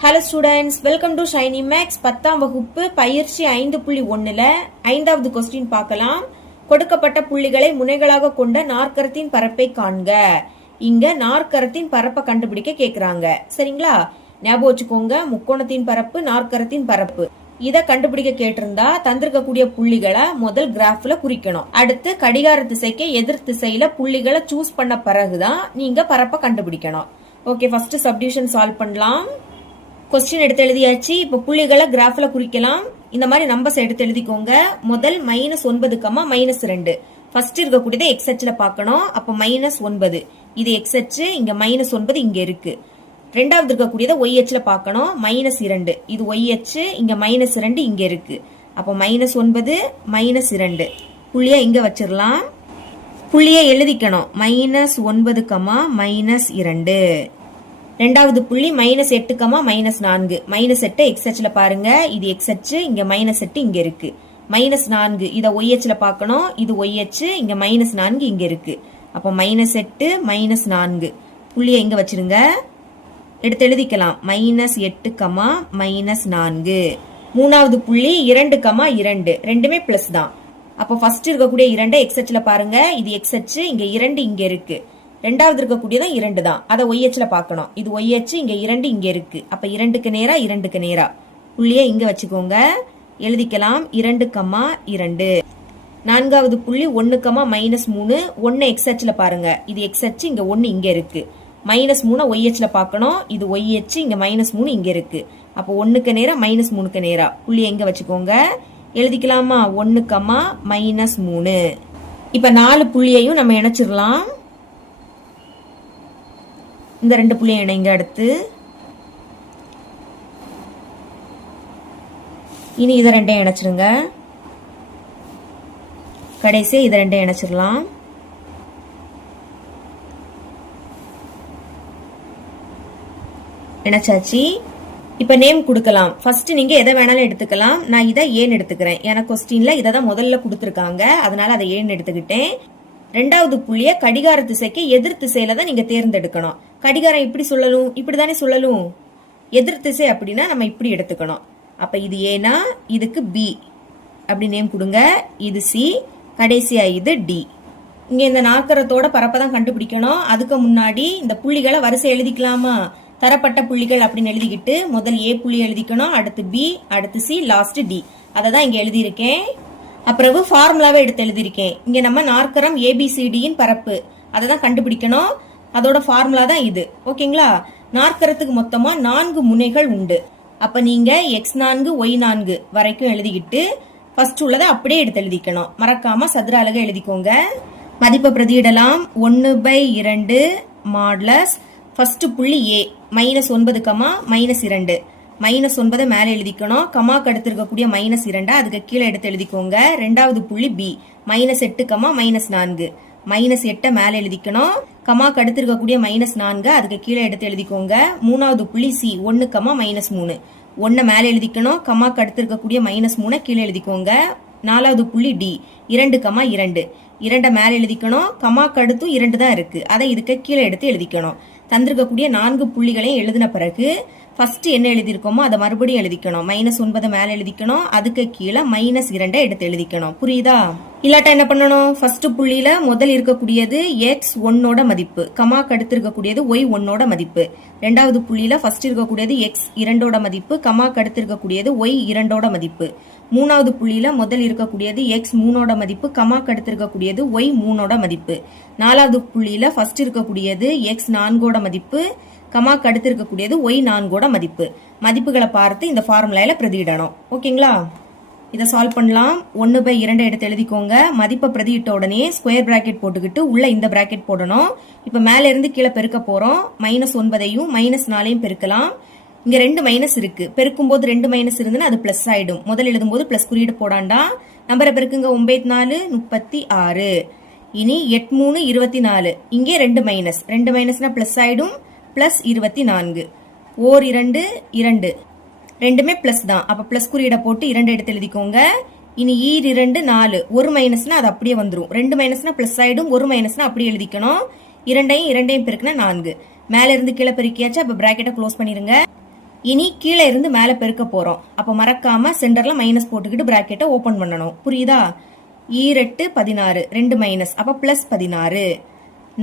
Hello students, welcome to Shiny Max 10ஆம் வகுப்பு பயிற்சி 5.1ல 5வது கொஸ்டின் பார்க்கலாம். கொடுக்கப்பட்ட புள்ளிகளை முனைகளாக கொண்ட நாற்கரத்தின் பரப்பை காண்க. இங்க நாற்கரத்தின் பரப்பை கண்டுபிடிக்க கேக்குறாங்க. சரிங்களா? ஞாபகம் வச்சுக்கோங்க, முக்கோணத்தின் பரப்பு, நாற்கரத்தின் பரப்பு. இத கண்டுபிடிக்க கேட்டிருந்தா தந்திருக்கக்கூடிய புள்ளிகளை முதல் கிராஃப்ல குறிக்கணும். அடுத்து கடிகார திசைக்கு எதிர் திசையில புள்ளிகளை சூஸ் பண்ண பிறகுதான் நீங்க பரப்பை கண்டுபிடிக்கணும். ஓகே, ஃபர்ஸ்ட் சப்டிவிஷன் சால்வ் பண்ணலாம். கொஸ்டின் எடுத்து எழுதியாச்சு. இப்ப புள்ளிகளை கிராஃப்ல குறிக்கலாம். இந்த மாதிரி நம்பர்ஸ் எடுத்து எழுதிக்கோங்க. முதல் -9, -2. ஃபர்ஸ்ட் இருக்கக்கூடியதை எக்ஸ் அச்சுல பார்க்கணும். அப்ப -9 இது எக்ஸ் அச்சு, இங்க -9 இங்க இருக்கு. ரெண்டாவது இருக்கக்கூடியதை ஒய் அச்சுல பார்க்கணும். -2 இது ஒய் அச்சு, இங்க -2 இங்க இருக்கு. அப்ப -9 -2 புள்ளியா இங்க வச்சிடலாம். புள்ளியை எழுதிக்கணும். -9, -2. ரெண்டாவது புள்ளி -8, -4. -8 எக்ஸ் அச்சுல பாருங்க, இது எக்ஸ் அச்சு, இங்க -8 இங்க இருக்கு. -4 இத ஒய் அச்சுல பார்க்கணும். இது ஒய் அச்சு, இங்க -4 இங்க இருக்கு. அப்ப -8 -4 புள்ளியை இங்க வச்சிருங்க. எடுத்து எழுதிக்கலாம். -8, -4. மூணாவது புள்ளி 2, 2 ரெண்டுமே பிளஸ் தான். அப்ப ஃபர்ஸ்ட் இருக்கக்கூடிய 2 எக்ஸ் அச்சுல பாருங்க, இது எக்ஸ் அச்சு, இங்க 2 இங்க இருக்கு. ரெண்டாவது இருக்கக்கூடியதான் 2 தான், அதை ஒய் அச்சுல பார்க்கணும். இது ஒய் அச்சு, இங்க 2 இங்க இருக்கு. அப்ப 2க்கு நேரா 2க்கு நேரா புள்ளியை இங்க வச்சுக்கோங்க. எழுதிக்கலாம் 2, 2. நான்காவது புள்ளி 1, -3. 1 எக்ஸ் அச்சுல பாருங்க, இது எக்ஸ் அச்சு, இங்க 1 இங்க இருக்கு. -3 ஒய் அச்சுல பார்க்கணும். இது ஒய் அச்சு, இங்க -3 இங்க இருக்கு. அப்போ 1க்கு நேரா -3க்கு நேரா புள்ளியை இங்க வச்சுக்கோங்க. எழுதிக்கலாமா? 1, -3. இப்ப 4 புள்ளியையும் நம்ம இணைச்சிடலாம். இந்த 2 புள்ளியை இணைங்க. அடுத்து இனி இதை 2 இணைச்சிருங்க. கடைசி இதை 2 இணைச்சிடலாம். இணைச்சாச்சு. இப்ப நேம் கொடுக்கலாம். ஃபர்ஸ்ட் நீங்க எதை வேணாலும் எடுத்துக்கலாம். நான் இதை ஏன்னு எடுத்துக்கிறேன். எனக்கு கொஸ்டின்ல இதை தான் முதல்ல கொடுத்துருக்காங்க, அதனால அதை ஏன்னு எடுத்துக்கிட்டேன். ரெண்டாவது புள்ளிய கடிகார திசைக்கு எதிர் திசையில தான் நீங்க தேர்ந்தெடுக்கணும். கடிகாரம் இப்படி சொல்லலும், இப்படிதானே சொல்லலும். எதிர் திசை அப்படின்னா நம்ம இப்படி எடுத்துக்கணும். அப்ப இது ஏனா, இதுக்கு பி அப்படி நேம் கொடுங்க. இது சி, கடைசியா இது டி. இங்க இந்த நாற்கரத்தோட பரப்பதான் கண்டுபிடிக்கணும். அதுக்கு முன்னாடி இந்த புள்ளிகளை வரிசை எழுதிக்கலாமா? தரப்பட்ட புள்ளிகள் அப்படின்னு எழுதிக்கிட்டு முதல் ஏ புள்ளி எழுதிக்கணும், அடுத்து பி, அடுத்து சி, லாஸ்ட் டி. அதை தான் இங்க எழுதியிருக்கேன். அப்புறம் ஃபார்முலாவை எடுத்து எழுதியிருக்கேன். இங்க நம்ம நாற்கரம் ஏபிசிடியின் பரப்பு அதை தான் கண்டுபிடிக்கணும். அதோட ஃபார்முலா தான் இது. ஓகேங்களா? நாற்கரத்துக்கு மொத்தமா 4 முனைகள் உண்டு. அப்ப நீங்க x4 y4 வரைக்கும் எழுதிக்கிட்டு ஃபர்ஸ்ட் உள்ளதை அப்படியே எடுத்து எழுதிக்கணும். மறக்காம சதுர அலகை எழுதிக்கோங்க. மதிப்பை பிரதியிடலாம். 1/2 மாடுலஸ் ஃபர்ஸ்ட் புள்ளி ஏ -9, -2. -9 மேல எழுதிக்கணும். கமாக்கு அடுத்து இருக்கக்கூடிய -2 அதுக்கு கீழே எடுத்து எழுதிக்கோங்க. ரெண்டாவது புள்ளி பி -8, -4. -8 மேல எழுதிக்கணும். கமாக்கு அடுத்து இருக்கக்கூடிய -4 அதுக்கு கீழே எடுத்து எழுதிக்கோங்க. மூணாவது புள்ளி சி 1, -3. 1 மேல எழுதிக்கணும். கமாக்கு அடுத்து இருக்கக்கூடிய -3 கீழே எழுதிக்கோங்க. நாலாவது புள்ளி டி 2, 2. 2 மேல எழுதிக்கணும். கமாக்கு அடுத்தும் 2 தான் இருக்கு, அதை இதுக்கு கீழே எடுத்து எழுதிக்கணும். தந்திருக்கக்கூடிய 4 புள்ளிகளையும் எழுதின பிறகு ஃபர்ஸ்ட் என்ன எழுதிருக்கோமோ அதை மறுபடியும் எழுதிக்கணும். -9 மேல எழுதிக்கணும். அதுக்கு கீழே -2 எடுத்து எழுதிக்கணும். புரியுதா? இல்லாட்டா என்ன பண்ணணும்? ஃபர்ஸ்ட் புள்ளியில முதல் இருக்கக்கூடியது x1 மதிப்பு, கமாக்கு அடுத்து இருக்கக்கூடியது y1 மதிப்பு. ரெண்டாவது புள்ளியில ஃபர்ஸ்ட் இருக்கக்கூடியது x2 மதிப்பு, கமாக்கு அடுத்து இருக்கக்கூடியது y2 மதிப்பு. மூணாவது புள்ளியில முதல் இருக்கக்கூடியது x3 மதிப்பு, கமாக்கு அடுத்து இருக்கக்கூடியது y3 மதிப்பு. நாலாவது புள்ளியில ஃபர்ஸ்ட் இருக்கக்கூடியது x4 மதிப்பு, கமாக்கு அடுத்து இருக்கக்கூடியது y4 மதிப்பு. மதிப்புகளை பார்த்து இந்த ஃபார்முலால பிரதியிடணும். ஓகேங்களா? இதை சால்வ் பண்ணலாம். 1/2 எடுத்து எழுதிக்கோங்க. மதிப்பை பிரதியிட்ட உடனே ஸ்கொயர் பிராக்கெட் போட்டுக்கிட்டு உள்ள இந்த பிராக்கெட் போடணும். இப்ப மேல இருந்து கீழே பெருக்க போறோம். -9ஐயும் -4ஐயும் பெருக்கலாம். இங்க 2 மைனஸ் இருக்கு. பெருக்கும் போது 2 மைனஸ் இருந்துன்னா அது பிளஸ் ஆயிடும். முதல் எழுதும் போது பிளஸ் குறியீடு போடாண்டா. நம்பரை பெருக்குங்க. 9, 4, 36. இனி 8, 3, 24. இங்கே 2 மைனஸ், 2 மைனஸ்னா பிளஸ் ஆயிடும். பிளஸ் 24. ஓர் 2, 2 ரெண்டுமே பிளஸ் தான். அப்ப பிளஸ் குறியீடை போட்டு 2 எடுத்து எழுதிக்கோங்க. இனி ஈர் 2, 4. 1 மைனஸ்னா அது அப்படியே வந்துடும். 2 மைனஸ்னா பிளஸ் ஆயிடும். 1 மைனஸ்னா அப்படியே எழுதிக்கணும். 2ஐயும் பெருக்குனா 4. மேல இருந்து கீழே பெருக்கியாச்சு. அப்ப பிராக்கெட்டை க்ளோஸ் பண்ணிருங்க. இனி கீழே இருந்து மேல பெருக்க போறோம். அப்ப மறக்காம சென்டர்ல மைனஸ் போட்டுக்கிட்டு பிராக்கெட்டை ஓபன் பண்ணணும். புரியுதா? 2 16 2 மைனஸ் அப்ப பிளஸ் 16.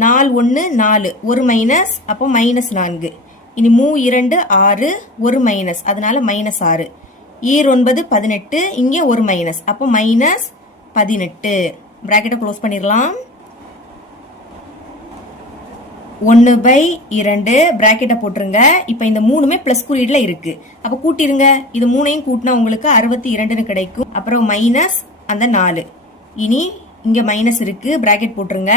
4 1 4 1 மைனஸ் அப்போ மைனஸ் 4. இனி 3 2 6 1 மைனஸ் அதனால மைனஸ் 6. 9 18 இங்கே 1 மைனஸ் அப்போ மைனஸ் 18. பிராக்கெட்டை க்ளோஸ் பண்ணிடலாம். 1/2 பிராக்கெட்டை போட்டுருங்க. இப்ப இந்த 3மே பிளஸ் குறியீடுல இருக்கு. அப்ப கூட்டிருங்க. இது 3ஐயும் கூட்டினா உங்களுக்கு 62 கிடைக்கும். அப்புறம் மைனஸ் அந்த 4. இனி இங்க மைனஸ் இருக்கு, பிராக்கெட் போட்டுருங்க.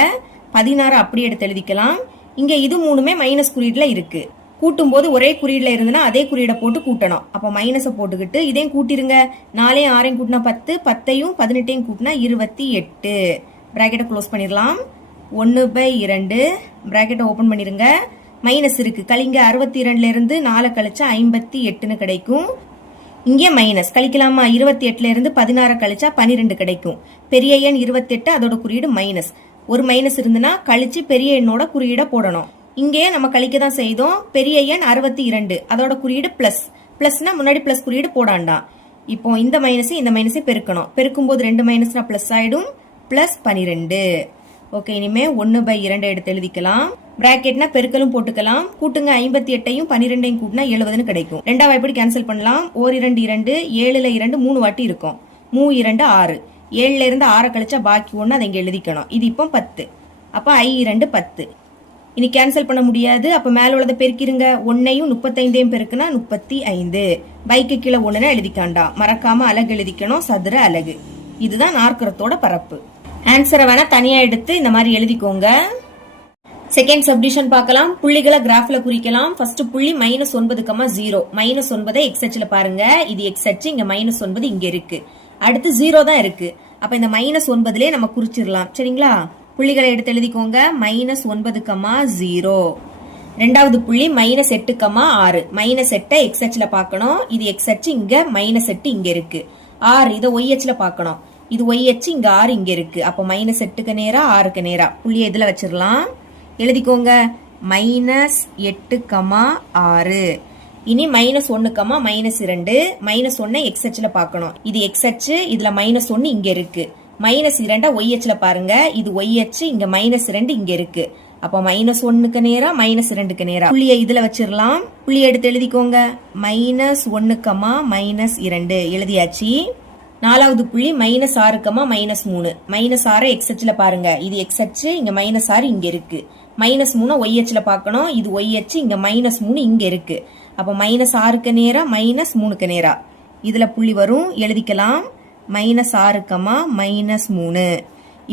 16 அப்படியே எடுத்து எழுதிக்கலாம். இங்க இது 3மே மைனஸ் குறியீடுல இருக்கு. கூட்டும் போது ஒரே குறியீடுல இருந்தனா அதே குறியீடை போட்டு கூட்டணும். அப்ப மைனஸை போட்டுக்கிட்டு இதையும் கூட்டிருங்க. 4ஐயும் 6ஐயும் கூட்டினா 10, 10ஐயும் 18ஐயும் கூட்டினா 28. பிராக்கெட்டை க்ளோஸ் பண்ணிடலாம். 1/2 பிராக்கெட்டை ஓபன் பண்ணிருங்க. மைனஸ் இருக்கு, கழிங்க. 62ல இருந்து 4 கழிச்சா 58 கிடைக்கும். இங்கே மைனஸ் கழிக்கலாமா? 28ல இருந்து 16 கழிச்சா 12 கிடைக்கும். பெரிய எண் 28, அதோட குறியீடு மைனஸ். ஒரு மைனஸ் இருந்துன்னா கழிச்சு பெரிய எண்ணோட குறியீடை போடணும். இங்கே நம்ம கழிக்க தான் செய்தோம். பெரிய எண் 62, அதோட குறியீடு பிளஸ். பிளஸ்னா முன்னாடி பிளஸ் குறியீடு போடாண்டாம். இப்போ இந்த மைனஸை பெருக்கணும். பெருக்கும் போது 2 மைனஸ்னா பிளஸ் ஆயிடும். பிளஸ் 12. ஓகே, இனிமே 1/2 எடுத்து எழுதிக்கலாம். பிராக்கெட்னா பெருக்கலும் போட்டுக்கலாம். கூட்டுங்க. 58ஐயும் 12ஐயும் கூட்டினா 70 கிடைக்கும். ரெண்டாவது எப்படி கேன்சல் பண்ணலாம்? 1 2 2 7ல 2 3 வாட்டி இருக்கும். 3 2 6. 7ல இருந்து 6 கழிச்சா பாக்கி 1 அதை இங்க எழுதிக்கணும். இது இப்போ 10. அப்ப I 2 10. இனி கேன்சல் பண்ண முடியாது. அப்ப மேல உள்ளதை பெருக்கிருங்க. 1ஐயும் 35ஐயும் பெருக்குனா 35. பைக்கு கீழே 1ன்னு எழுதிக்காண்டா. மறக்காம அலகு எழுதிக்கணும், சதுர அலகு. இதுதான் நாற்கரத்தோட பரப்பு. ஆன்சரை வேணா தனியா எடுத்து இந்த மாதிரி எழுதிக்கோங்க. செகண்ட் சப்டிஷன் பார்க்கலாம். புள்ளிகளை கிராஃப்ல குறிக்கலாம். ஃபர்ஸ்ட் புள்ளி -9,0. -9 எக்ஸ் அச்சுல பாருங்க. இது எக்ஸ் அச்சு, இங்க -9 இங்க இருக்கு. அடுத்து 0 தான் இருக்கு. அப்ப இந்த -9லயே நம்ம குறிச்சிடலாம். சரிங்களா? புள்ளிகளை எடுத்து எழுதிக்கோங்க. -9,0. ரெண்டாவது புள்ளி -8,6. -8 எக்ஸ் அச்சுல பார்க்கணும். இது எக்ஸ் அச்சு, இங்க -8 இங்க இருக்கு. 6 இதை ஒய் அச்சுல பார்க்கணும். இது ஒய் அச்சு, இங்க 6 இங்க இருக்கு. அப்ப -8க்கு நேரா 6க்கு நேரா புள்ளியை இதுல வச்சிடலாம். எழுதிக்கோங்க. -8,6. இனி -1, -2. -1 எக்ஸ் அச்சுல பார்க்கணும். இது எக்ஸ் அச்சு, இதுல -1 இங்க இருக்கு. -2 ஒய் அச்சுல பாருங்க. இது ஒய் அச்சு, இங்க -2 இங்க இருக்கு. அப்ப -1க்கு நேரா -2க்கு நேரா புள்ளியை இதுல வச்சிடலாம். புள்ளியை எடுத்து எழுதிக்கோங்க. -1, -2 எழுதியாச்சு. நாலாவது புள்ளி -6, -3. -6 எக்ஸ் அச்சுல பாருங்க. இது எக்ஸ் அச்சு, இங்க -6 இங்க இருக்கு. -3 ஒய் அச்சுல பார்க்கணும். இது ஒய் அச்சு, இங்க -3 இங்க இருக்கு. அப்ப -6க்கு நேரா -3க்கு நேரா இதுல புள்ளி வரும். எழுதிக்கலாம். -6, -3.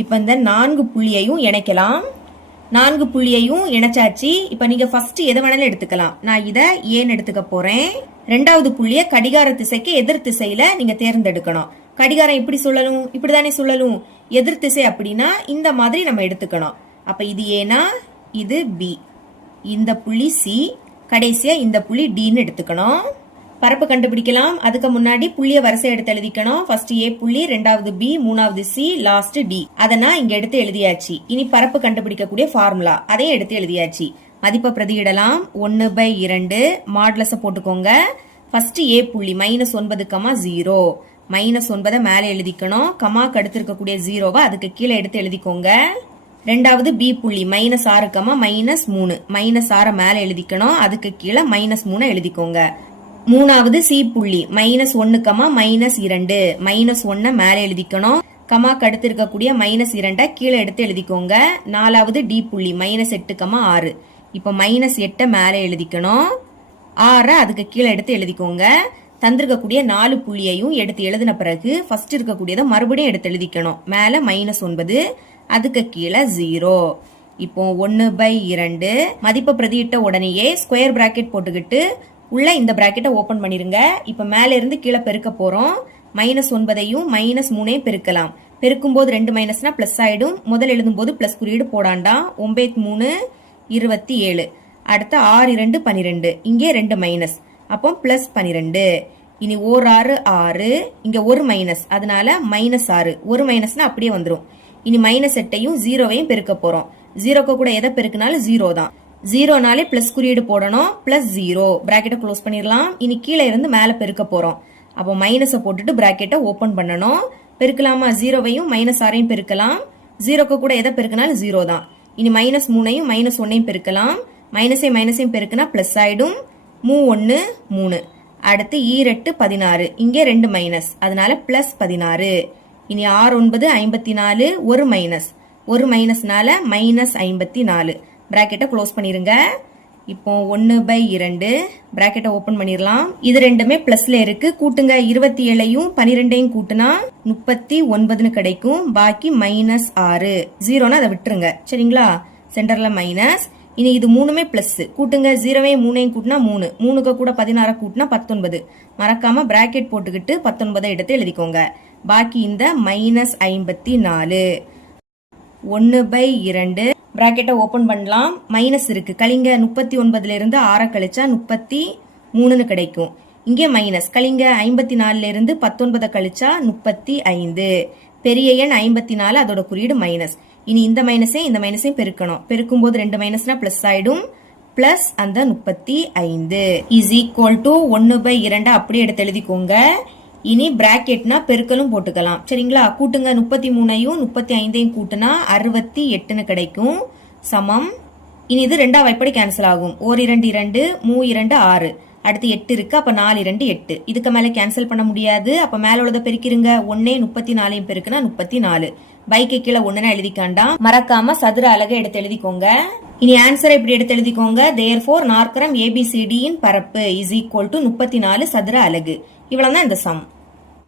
இப்ப இந்த 4 புள்ளியையும் இணைக்கலாம். 4 புள்ளியையும் இணைச்சாச்சு. இப்ப நீங்க ஃபர்ஸ்ட் எதை வேணாலும் எடுத்துக்கலாம். நான் இத ஏன்னு எடுத்துக்க போறேன். ரெண்டாவது புள்ளிய கடிகார திசைக்கு எதிர் திசையில நீங்க தேர்ந்தெடுக்கணும். கடிகாரம் இப்படி சொல்லணும், இப்படிதானே சொல்லணும். எதிர் திசை அப்படின்னா இந்த மாதிரி நம்ம எடுத்துக்கணும். அப்ப இது ஏனா, இது பி, இந்த புள்ளி சி, கடைசியா இந்த புள்ளி டின்னு எடுத்துக்கணும். பரப்பு கண்டுபிடிக்கலாம். அதுக்கு முன்னாடி புள்ளிய வரிசை எடுத்து எழுதிக்கணும். ஃபர்ஸ்ட் ஏ புள்ளி, ரெண்டாவது பி, மூணாவது சி, லாஸ்ட் டி. அதை நான் இங்க எடுத்து எழுதியாச்சு. இனி பரப்பு கண்டுபிடிக்கக்கூடிய ஃபார்முலா அதையும் எடுத்து எழுதியாச்சு. மதிப்பை பிரதியிடலாம். 1/2 மாடுலஸ போட்டுக்கோங்க. ஃபர்ஸ்ட் ஏ புள்ளி -9,0. -9 மேலே எழுதிக்கணும். கமாக்கு அடுத்து இருக்கக்கூடிய 0வை அதுக்கு கீழே எடுத்து எழுதிக்கோங்க. ரெண்டாவது பி புள்ளி -6, -3. -6 மேலே எழுதிக்கணும். அதுக்கு கீழே -3 எழுதிக்கோங்க. மூணாவது சி புள்ளி -1, -2. -1 மேலே எழுதிக்கணும். கமாக்கு அடுத்து இருக்கக்கூடிய -2 கீழே எடுத்து எழுதிக்கோங்க. நாலாவது டி புள்ளி -8, -6. இப்ப -8 மேலே எழுதிக்கணும். 6 அதுக்கு கீழே எடுத்து எழுதிக்கோங்க. தந்திருக்கக்கூடிய 4 புள்ளியையும் எடுத்து எழுதின பிறகு ஃபர்ஸ்ட் இருக்கக்கூடியதை மறுபடியும் எடுத்து எழுதிக்கணும். மேல -9, அதுக்கு கீழே 0. இப்போ 1/2 மதிப்பை பிரதியிட்ட உடனேயே ஸ்கொயர் பிராக்கெட் போட்டுக்கிட்டு உள்ள இந்த பிராக்கெட்டை ஓபன் பண்ணிருங்க. இப்ப மேல இருந்து கீழே பெருக்க போறோம். -9ஐயும் -3ஐயும் பெருக்கலாம். பெருக்கும் போது 2 மைனஸ்னா பிளஸ் ஆயிடும். முதல் எழுதும் போது பிளஸ் குறியீடு போடாண்டாம். 9 3 27. அடுத்து 6 2 12. இங்கே 2 மைனஸ், அப்போ பிளஸ் 12. இனி 1 6 6. இங்க 1 மைனஸ், அதனால -6. 1 மைனஸ்னா அப்படியே வந்துரும். இனி -8ஐயும் 0வையும் பெருக்க போறோம். 0க்கு கூட எதை பெருக்கினாலும் 0 தான். 0னாலே பிளஸ் குறியீடு போடணும், பிளஸ் 0 பிராக்கெட்டை க்ளோஸ் பண்ணிடலாம். இனி கீழே இருந்து மேலே பெருக்க போறோம். அப்போ மைனஸை போட்டுட்டு பிராக்கெட்டை ஓபன் பண்ணணும். பெருக்கலாமா? 0வையும் -6ஐயும் பெருக்கலாம். 0க்கு கூட எதை பெருக்கினாலும் 0 தான். இனி -3ஐயும் -1ஐயும் பெருக்கலாம். மைனஸையும் பெருக்கினா பிளஸ் ஆயிடும். 1 3. அடுத்து 2 16. இங்கே 2 மைனஸ், அதனால பிளஸ் 16. இனி 6 9 54. ஒரு மைனஸ்னால -54. பிராக்கெட்டை க்ளோஸ் பண்ணிருங்க. இப்போ 1/2 பிராக்கெட்டை ஓபன் பண்ணிடலாம். இது ரெண்டுமே பிளஸ்ல இருக்கு. கூட்டுங்க. 27ஐயும் 12ஐயும் கூட்டுனா 39ன்னு கிடைக்கும். பாக்கி -6. 0னா அதை விட்டுருங்க. சரிங்களா? சென்டர்ல மைனஸ். இனி இது மூணுமே பிளஸ். கூட்டுங்க. 0வையும் 3ஐயும் கூட்டினா 3. 3க்கு கூட 16 கூட்டினா 19. மறக்காம பிராக்கெட் போட்டுக்கிட்டு 19 எடுத்து எழுதிக்கோங்க. பாக்கி இந்த -54. 1/2 பிராக்கெட்டை ஓபன் பண்ணலாம். மைனஸ் இருக்கு. கழிங்க. 39ல இருந்து 6 கழிச்சா 33ன்னு கிடைக்கும். இங்கே மைனஸ். கழிங்க. 54ல இருந்து 19 கழிச்சா 35. பெரிய எண் 54, அதோட குறியீடு மைனஸ். இனி இந்த மைனஸையும் பெருக்கணும். பெருக்கும் போது 2 மைனஸ்னா பிளஸ் ஆயிடும். பிளஸ் அந்த 35 இஸ் ஈக்குவல் டு 1/2 அப்படியே எடுத்து எழுதிக்கோங்க. இனி பிராக்கெட்னா பெருக்கலும் போட்டுக்கலாம். சரிங்களா? கூட்டுங்க. 33ஐயும் 35ஐயும் கூட்டுனா 68ன்னு கிடைக்கும். சமம். இனி இது 2ஆம் வாய்ப்படி கேன்சல் ஆகும். 1 2 2, 3 2 6. அடுத்து 8 இருக்கு. அப்ப 4 2 8. இதுக்கு மேல கேன்சல் பண்ண முடியாது. அப்ப மேல உள்ளத பெருக்கிருங்க. 1 34ஐயும் பெருக்குனா 34. பைக்கு கீழே 1னா எழுதிக்காண்டாம். மறக்காம சதுர அலகை எடுத்து எழுதிக்கோங்க. இனி ஆன்சரை இப்படி எடுத்து எழுதிக்கோங்க. தேர்ஃபோர் நாற்கரம் ABCD இன் பரப்பு இஸ் ஈக்குவல் டு 34 சதுர அலகு. இவ்வளவுதான் இந்த சம்.